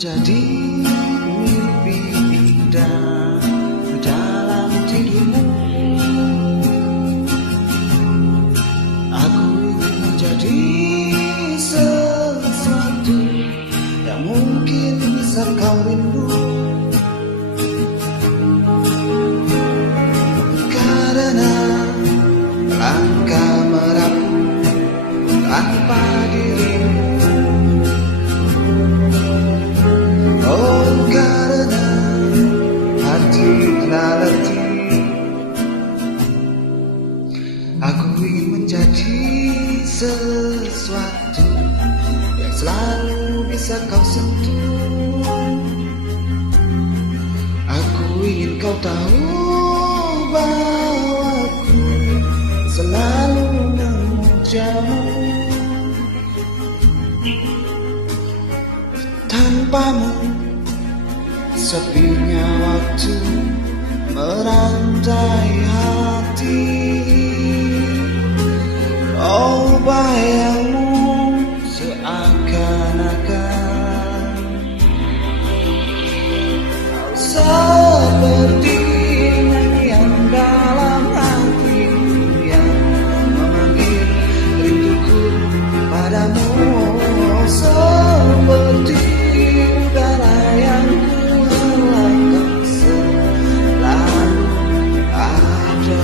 menjadi mimpi indah dalam tidurmu. Aku ingin menjadi sesuatu yang mungkin bisa kau rindu, karena langkah merapu tanpa dirimu. Oh, karena hati telah letih, aku ingin menjadi sesuatu yang selalu bisa kau sentuh. Aku ingin kau tahu bahwa aku selalu memujamu. Tanpamu sepinya waktu merantai hati. Oh, bayangmu seakan-akan kau seperti nyanyian dalam hatiku yang memanggil rinduku padamu. Seperti udara yang kuharapkan selalu ada.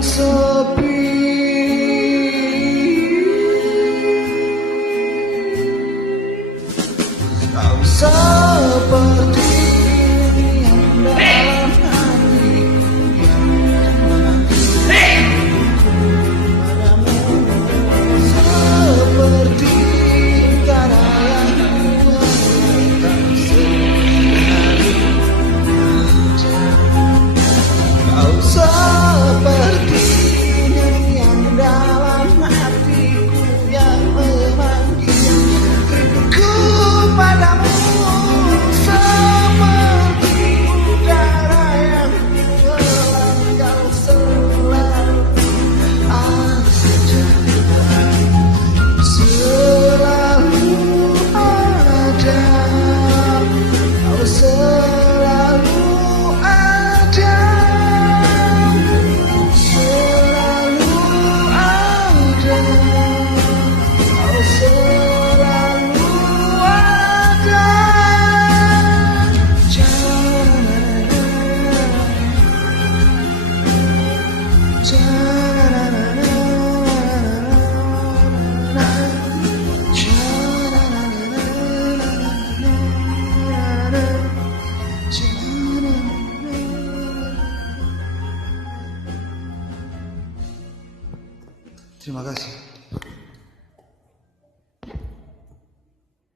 Sepi, kau seperti yang dalam hatiku yang menanti padamu. Seperti udara yang kuharapkan selalu ada. Kau seperti yang dalam hatiku yang memanggil rinduku padamu. Seperti udara yang kuharapkan kau selalu ada. Selalu ada, kau selalu ada. Terima kasih.